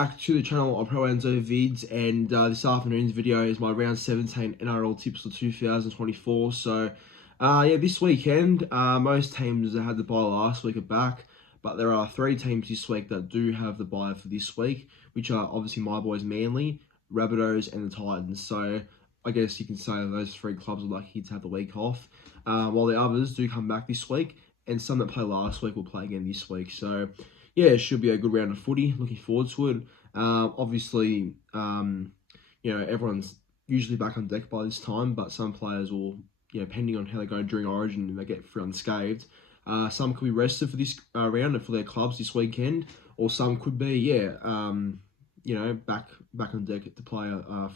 back to the channel of Pro Enzo Vids, and this afternoon's video is my round 17 NRL tips for 2024. So, yeah, this weekend, most teams that had the bye last week are back, but there are 3 teams this week that do have the bye for this week, which are obviously my boys Manly, Rabbitohs, and the Titans. So, I guess you can say those 3 clubs are lucky to have the week off, while the others do come back this week, and some that played last week will play again this week. So, yeah, it should be a good round of footy. Looking forward to it. Obviously, everyone's usually back on deck by this time, but some players will, depending on how they go during Origin, and they get through unscathed. Some could be rested for this round and for their clubs this weekend, or some could be, back on deck to play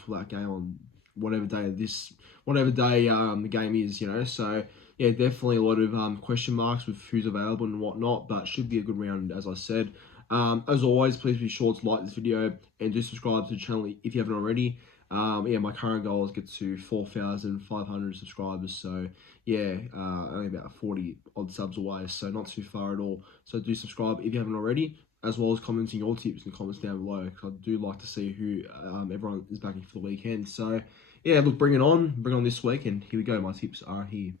for that game on whatever day the game is, So yeah, definitely a lot of question marks with who's available and whatnot, but should be a good round, as I said. As always, please be sure to like this video and do subscribe to the channel if you haven't already. My current goal is to get to 4,500 subscribers, so yeah, only about 40 odd subs away, so not too far at all. So do subscribe if you haven't already, as well as commenting your tips in the comments down below, because I do like to see who everyone is backing for the weekend. So yeah, look, bring on this week, and here we go. My tips are here.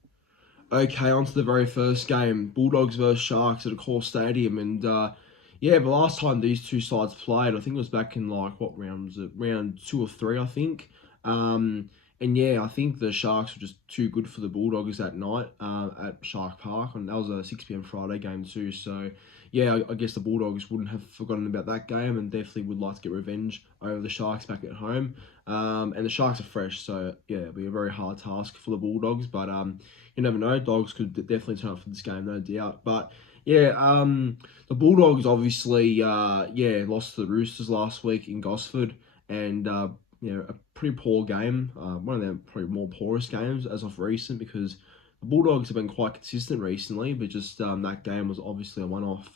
Okay, on to the very first game, Bulldogs versus Sharks at a core stadium, and yeah, the last time these two sides played, I think it was back in what round was it? Round 2 or 3, I think. And yeah, I think the Sharks were just too good for the Bulldogs that night at Shark Park, and that was a 6 p.m. Friday game too. So yeah, I guess the Bulldogs wouldn't have forgotten about that game, and definitely would like to get revenge over the Sharks back at home. And the Sharks are fresh, so yeah, it'll be a very hard task for the Bulldogs, but you never know. Dogs could definitely turn up for this game, no doubt. But yeah, the Bulldogs obviously lost to the Roosters last week in Gosford, and a pretty poor game. One of their probably more poorest games as of recent, because the Bulldogs have been quite consistent recently, but just that game was obviously a one-off.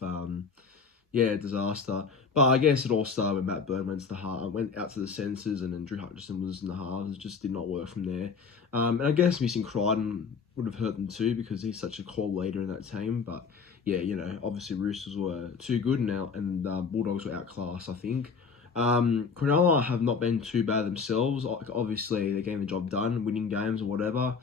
Disaster. But I guess it all started when Matt Burn went out to the centres, and then Drew Hutchison was in the halves. It just did not work from there. And I guess missing Crichton would have hurt them too, because he's such a core leader in that team. But yeah, obviously Roosters were too good now, and Bulldogs were outclassed, I think. Cronulla have not been too bad themselves. Obviously, they're getting the job done, winning games or whatever.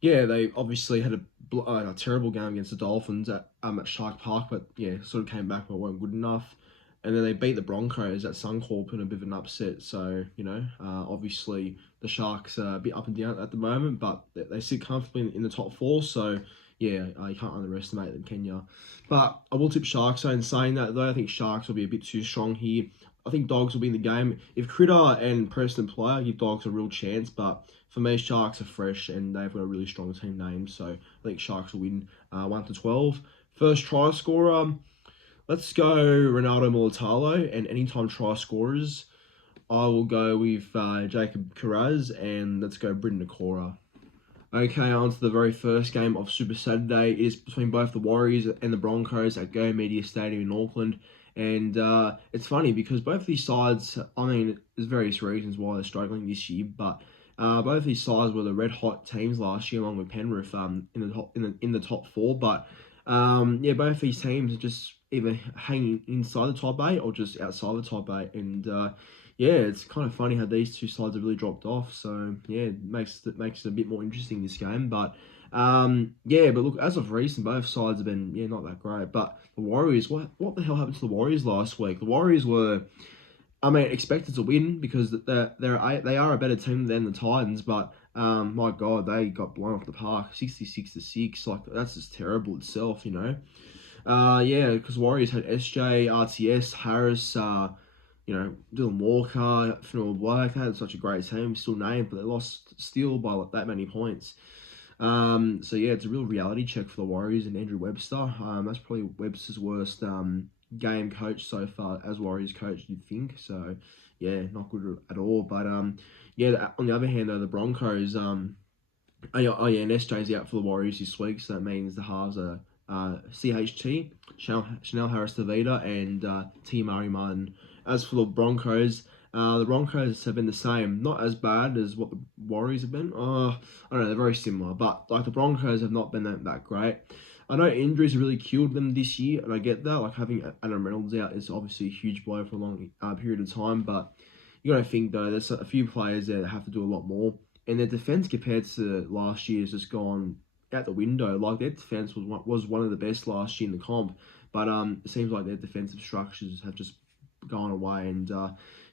Yeah, they obviously had a terrible game against the Dolphins at Shark Park, but yeah, sort of came back but weren't good enough. And then they beat the Broncos at Suncorp in a bit of an upset. So, obviously the Sharks are a bit up and down at the moment, but they sit comfortably in the top 4. So, yeah, you can't underestimate them, can you? But I will tip Sharks. So in saying that, though, I think Sharks will be a bit too strong here. I think Dogs will be in the game. If Critter and Preston play, I give Dogs a real chance. But for me, Sharks are fresh, and they've got a really strong team name. So I think Sharks will win 1-12. First try scorer, let's go Ronaldo Mulatalo. And anytime try scorers, I will go with Jacob Kiraz, and let's go Britton Nakora. Okay, on to the very first game of Super Saturday. It is between both the Warriors and the Broncos at Go Media Stadium in Auckland. And it's funny because both of these sides, there's various reasons why they're struggling this year, but both of these sides were the red hot teams last year, along with Penrith in the top 4. But both of these teams are just either hanging inside the top 8 or just outside the top 8. And it's kind of funny how these two sides have really dropped off. So yeah, it makes it a bit more interesting, this game. But but look, as of recent, both sides have been not that great. But the Warriors, what the hell happened to the Warriors last week? The Warriors were, expected to win because they are a better team than the Titans, but my God, they got blown off the park, 66-6. Like, that's just terrible itself, because Warriors had SJ, RTS, Harris, Dylan Walker, Fennell Black. They had such a great team, still named, but they lost still by that many points. So yeah, it's a real reality check for the Warriors and Andrew Webster. That's probably Webster's worst game coach so far as Warriors coach, you'd think. So yeah, not good at all. But on the other hand, though, the Broncos, and SJ's out for the Warriors this week, so that means the halves are CHT, Chanel Harris-Tavita, and T. Murray Martin. As for the Broncos have been the same. Not as bad as what the Warriors have been. I don't know, they're very similar. But like, the Broncos have not been that great. I know injuries really killed them this year, and I get that. Like having Adam Reynolds out is obviously a huge blow for a long period of time. But you got to think though, there's a few players there that have to do a lot more, and their defense compared to last year has just gone out the window. Like their defense was one of the best last year in the comp, but it seems like their defensive structures have just gone away. And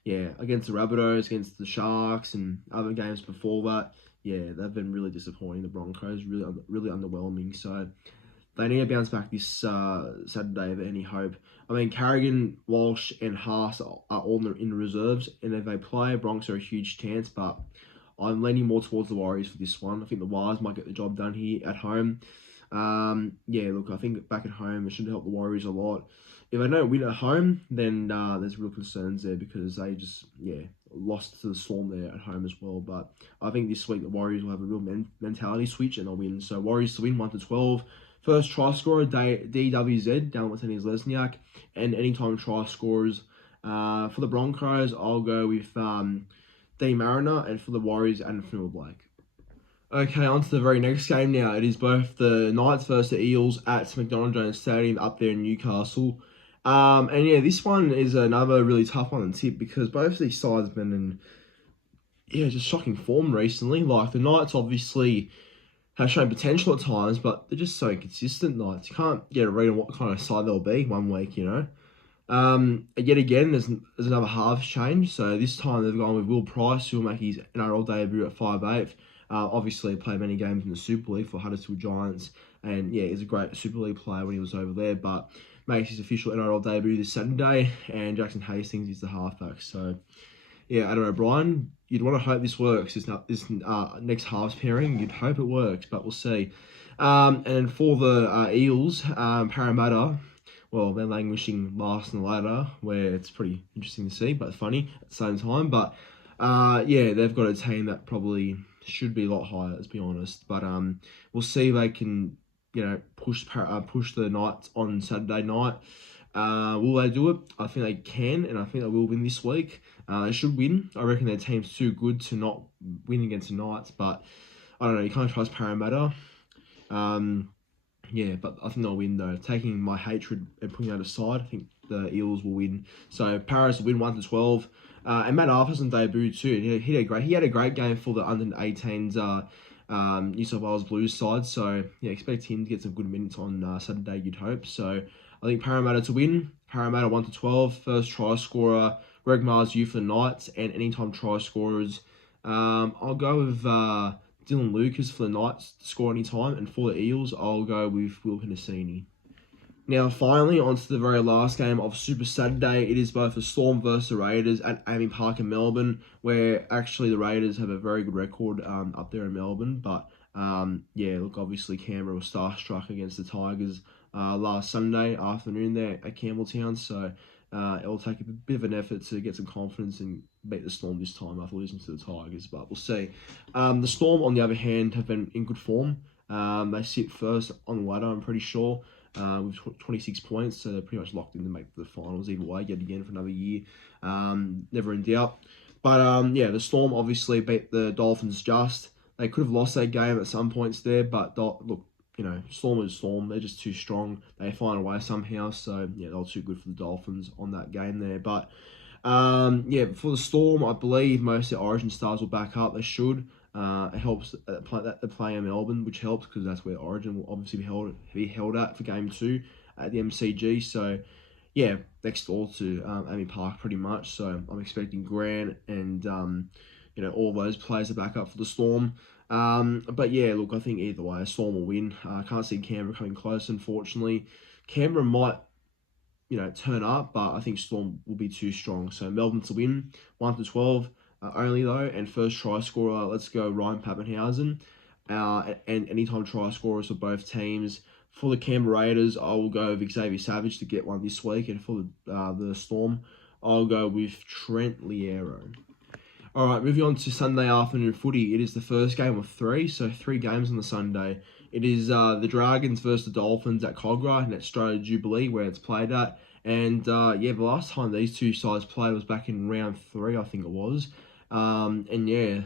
yeah, against the Rabbitohs, against the Sharks, and other games before that, yeah, they've been really disappointing. The Broncos really underwhelming. So they need to bounce back this Saturday if any hope. I mean, Carrigan, Walsh, and Haas are all in the reserves, and if they play, Broncos are a huge chance, but I'm leaning more towards the Warriors for this one. I think the Wires might get the job done here at home. Yeah, look, I think back at home, it should help the Warriors a lot. If they don't win at home, then there's real concerns there because they just, lost to the Storm there at home as well. But I think this week the Warriors will have a real mentality switch and they'll win. So Warriors to win 1-12. First try scorer, DWZ, down with Tenny's Lesniak. And anytime try scorers for the Broncos, I'll go with D Mariner, and for the Warriors, Anfield Blake. Okay, on to the very next game now. It is both the Knights versus the Eels at McDonald Jones Stadium up there in Newcastle. And yeah, this one is another really tough one to tip because both of these sides have been in just shocking form recently. Like the Knights obviously have shown potential at times, but they're just so inconsistent Knights. You can't get a read on what kind of side they'll be one week, Yet again, there's another halves change. So this time they've gone with Will Price, who will make his NRL debut at 5'8". Obviously played many games in the Super League for Huddersfield Giants, and yeah, he's a great Super League player when he was over there, but makes his official NRL debut this Saturday, and Jackson Hastings is the halfback. So yeah, Adam O'Brien, you'd want to hope this works. This next halves pairing, you'd hope it works, but we'll see. And for the Eels, Parramatta, well, they're languishing last in the ladder, where it's pretty interesting to see, but funny at the same time. But yeah, they've got a team that probably should be a lot higher, let's be honest. But we'll see if they can, push the Knights on Saturday night. Will they do it? I think they can, and I think they will win this week. They should win. I reckon their team's too good to not win against the Knights, but I don't know. You can't trust Parramatta. Yeah, but I think they'll win though. Taking my hatred and putting that aside, I think the Eels will win. So Paris will win 1-12. And Matt Arthur's on debut too. He had a great game for the under 18s New South Wales Blues side. So yeah, expect him to get some good minutes on Saturday. You'd hope. So I think Parramatta to win. Parramatta 1-12. First try scorer Greg Mars, you for the Knights, and anytime try scorers. I'll go with Dylan Lucas for the Knights to score any time, and for the Eels, I'll go with Will Hennessini. Now, finally, on to the very last game of Super Saturday. It is both the Storm versus the Raiders at AAMI Park in Melbourne, where actually the Raiders have a very good record up there in Melbourne. But, yeah, look, obviously Canberra was starstruck against the Tigers last Sunday afternoon there at Campbelltown. So it'll take a bit of an effort to get some confidence and beat the Storm this time after losing to the Tigers. But we'll see. The Storm, on the other hand, have been in good form. They sit first on the ladder, I'm pretty sure. With 26 points, so they're pretty much locked in to make the finals either way, yet again for another year. Never in doubt. But yeah, the Storm obviously beat the Dolphins just. They could have lost that game at some points there, but look, Storm is Storm. They're just too strong. They find a way somehow, so yeah, they were too good for the Dolphins on that game there. But yeah, for the Storm, I believe most of the Origin stars will back up. They should. It helps that they're playing in Melbourne, which helps because that's where Origin will obviously be held at for Game 2 at the MCG. So, yeah, next door to AAMI Park pretty much. So I'm expecting Grant and all those players to back up for the Storm. But yeah, look, I think either way, Storm will win. I can't see Canberra coming close, unfortunately. Canberra might turn up, but I think Storm will be too strong. So Melbourne to win, 1-12. Only though, and first try scorer, let's go Ryan Pappenhausen. And anytime try scorers for both teams. For the Canberra Raiders, I will go with Xavier Savage to get one this week, and for the Storm, I'll go with Trent Liero. All right, moving on to Sunday afternoon footy. It is the first game of 3, so 3 games on the Sunday. It is the Dragons versus the Dolphins at Cogra and at Australia Jubilee, where it's played at. And yeah, the last time these two sides played was back in round 3, I think it was. And yeah,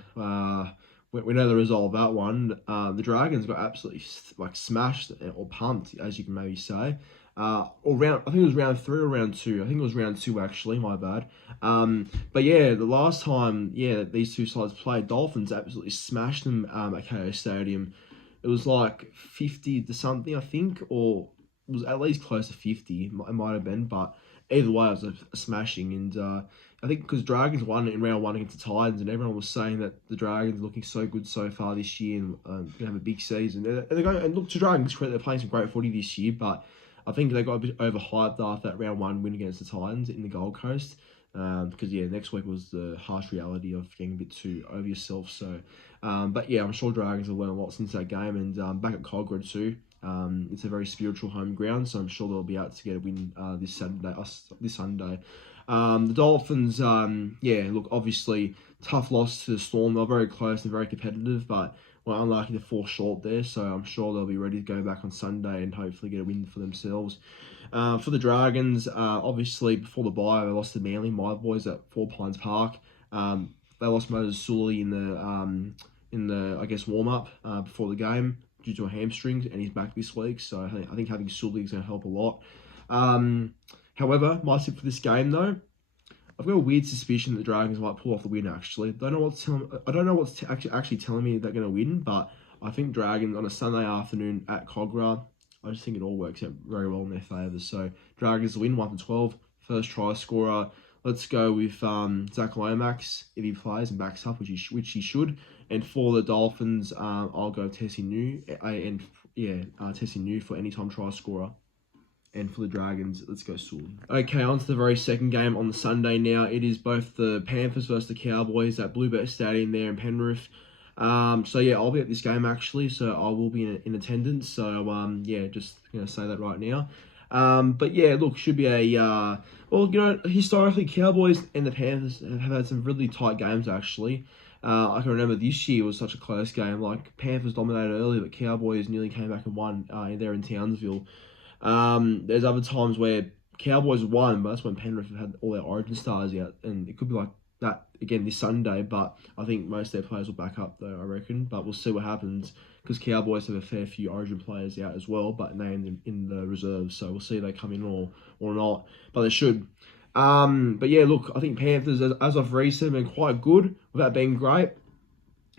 we know the result of that one. The Dragons got absolutely like smashed or pumped, as you can maybe say. Or round, I think it was round 3 or round 2. I think it was round 2 actually. My bad. But yeah, the last time, these two sides played, Dolphins absolutely smashed them at KO Stadium. It was like 50 to something, I think, or it was at least close to 50. It might have been, but either way, it was a smashing. And I think because Dragons won in round 1 against the Titans, and everyone was saying that the Dragons are looking so good so far this year and going to have a big season. And they're going, and look, to Dragons' credit, they're playing some great footy this year, but I think they got a bit overhyped after that round 1 win against the Titans in the Gold Coast. Because next week was the harsh reality of getting a bit too over yourself. So, but yeah, I'm sure Dragons have learned a lot since that game, and back at Cogra too. It's a very spiritual home ground, so I'm sure they'll be able to get a win this Sunday. The Dolphins, look, obviously tough loss to the Storm. They're very close and very competitive, but well, unlucky to fall short there. So I'm sure they'll be ready to go back on Sunday and hopefully get a win for themselves. For the Dragons, obviously before the bye, they lost to Manly, my boys at Four Pines Park. They lost Moses Sully in the I guess warm up before the game due to a hamstring, and he's back this week. So I think having Sully is going to help a lot. However, my tip for this game though, I've got a weird suspicion that the Dragons might pull off the win. Actually, I don't know what's actually telling me they're going to win, but I think Dragons on a Sunday afternoon at Cogra. I just think it all works out very well in their favour. So Dragons win 1-12. First try scorer. Let's go with Zach Lomax if he plays and backs up, which he should. And for the Dolphins, I'll go Tessie New Tessie New for anytime try scorer. And for the Dragons, let's go Sully. Okay, on to the very second game on the Sunday now. It is both the Panthers versus the Cowboys at Bluebet Stadium there in Penrith. I'll be at this game actually, so I will be in attendance. So just gonna say that right now. Look, should be a historically Cowboys and the Panthers have had some really tight games actually. I can remember this year was such a close game. Like Panthers dominated early, but Cowboys nearly came back and won there in Townsville. There's other times where Cowboys won, but that's when Penrith have had all their origin stars out, and it could be like that again this Sunday, but I think most of their players will back up though, I reckon, but we'll see what happens, because Cowboys have a fair few origin players out as well, but named in the reserves, so we'll see if they come in or not, but they should. Look, I think Panthers, as of recent, have been quite good without being great.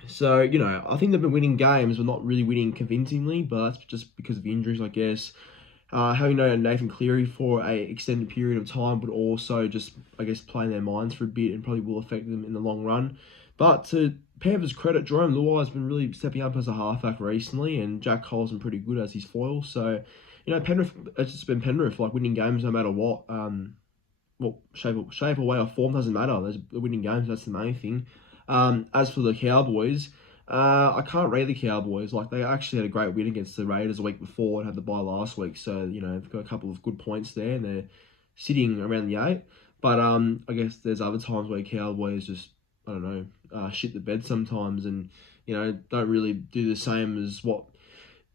So, I think they've been winning games, but not really winning convincingly, but that's just because of injuries, I guess. Having known Nathan Cleary for a extended period of time, but also just, I guess, playing their minds for a bit and probably will affect them in the long run. But to Panthers' credit, Jerome Luai has been really stepping up as a halfback recently, and Jack Cole's been pretty good as his foil. So, Penrith, it's just been Penrith, like winning games no matter what. Shape or way or form doesn't matter. They're winning games, that's the main thing. As for the Cowboys, I can't rate the Cowboys. Like, they actually had a great win against the Raiders a week before and had the bye last week. So, they've got a couple of good points there and they're sitting around the 8. But I guess there's other times where Cowboys just, I don't know, shit the bed sometimes and, don't really do the same as what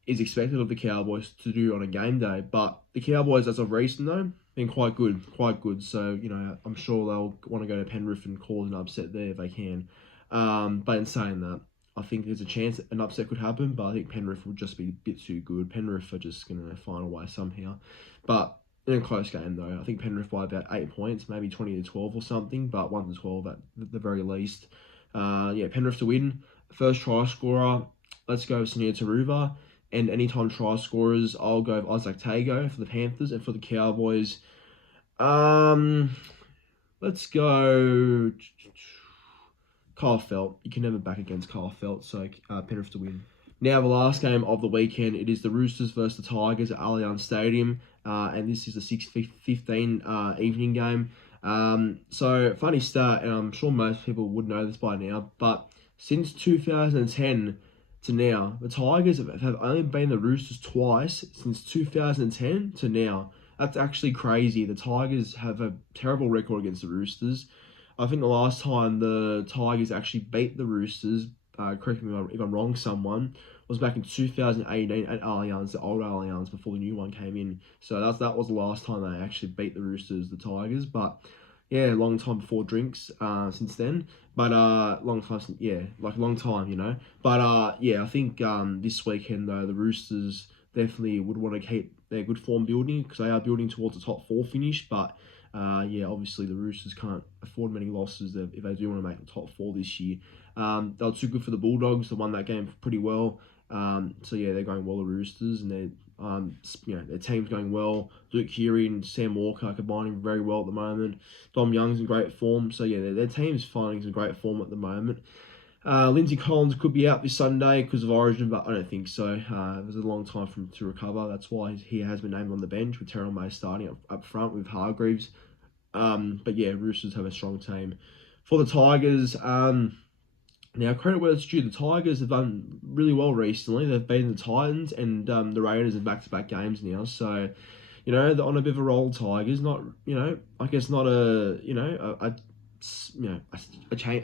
is expected of the Cowboys to do on a game day. But the Cowboys, as of recent though, been quite good. So, I'm sure they'll want to go to Penrith and cause an upset there if they can. But in saying that, I think there's a chance an upset could happen, but I think Penrith will just be a bit too good. Penrith are just going to find a way somehow. But in a close game, though, I think Penrith by about 8 points, maybe 20-12 or something, but 1-12 at the very least. Penrith to win. First try scorer, let's go Sunil Taruva. And anytime try scorers, I'll go with Isaac Tago for the Panthers. And for the Cowboys, let's go Kyle Felt. You can never back against Kyle Felt, so Penrith to win. Now, the last game of the weekend, it is the Roosters versus the Tigers at Allianz Stadium, and this is the 6:15 evening game. So, funny stat, and I'm sure most people would know this by now, but since 2010 to now, the Tigers have only beaten the Roosters twice since 2010 to now. That's actually crazy. The Tigers have a terrible record against the Roosters. I think the last time the Tigers actually beat the Roosters, correct me if I'm wrong, someone, was back in 2018 at Allianz, the old Allianz, before the new one came in. So that was the last time they actually beat the Roosters, the Tigers. But Yeah, long time before drinks. Since then, but long time. Yeah, like a long time, you know. But yeah, I think this weekend though the Roosters definitely would want to keep their good form building because they are building towards the top four finish. But yeah, obviously the Roosters can't afford many losses if they do want to make the top four this year. They were too good for the Bulldogs. They won that game pretty well. So yeah, they're going well the Roosters, and their team's going well. Luke Keary and Sam Walker are combining very well at the moment. Dom Young's in great form, so yeah, their team's finding some great form at the moment. Lindsay Collins could be out this Sunday because of Origin, but I don't think so. It was a long time for him to recover. That's why he has been named on the bench with Terrell May starting up front with Hargreaves. But yeah, Roosters have a strong team. For the Tigers, now, credit where it's due. The Tigers have done really well recently. They've beaten the Titans and the Raiders in back-to-back games now. So, they're on a bit of a roll. Tigers, not I guess not a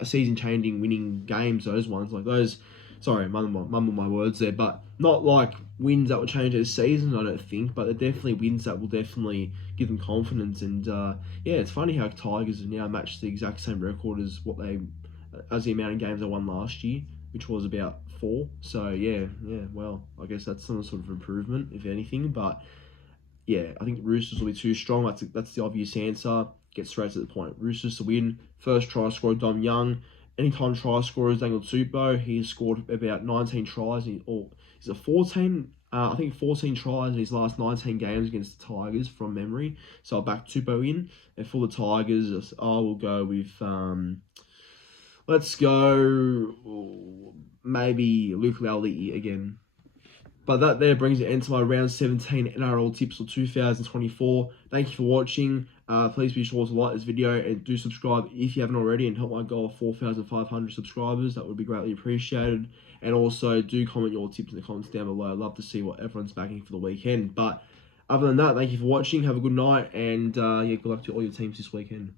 season-changing winning games. Those ones like those. Sorry, mumble my words there, but not like wins that will change their season. I don't think, but they're definitely wins that will definitely give them confidence. And yeah, it's funny how Tigers have now matched the exact same record as the amount of games they won last year, which was about 4. So yeah. Well, I guess that's some sort of improvement, if anything. But yeah, I think the Roosters will be too strong. That's the obvious answer. Get straight to the point. Roosters to win. First try scorer Dom Young. Anytime try scorer is Daniel Tupou. He's scored about 19 tries. Is it 14? I think 14 tries in his last 19 games against the Tigers from memory. So I'll back Tupou in. And for the Tigers, I will go with let's go maybe Luke Lally again. But that there brings it into my round 17 NRL tips for 2024. Thank you for watching. Please be sure to like this video and do subscribe if you haven't already and help my goal of 4,500 subscribers. That would be greatly appreciated. And also do comment your tips in the comments down below. I'd love to see what everyone's backing for the weekend. But other than that, thank you for watching. Have a good night. And yeah, good luck to all your teams this weekend.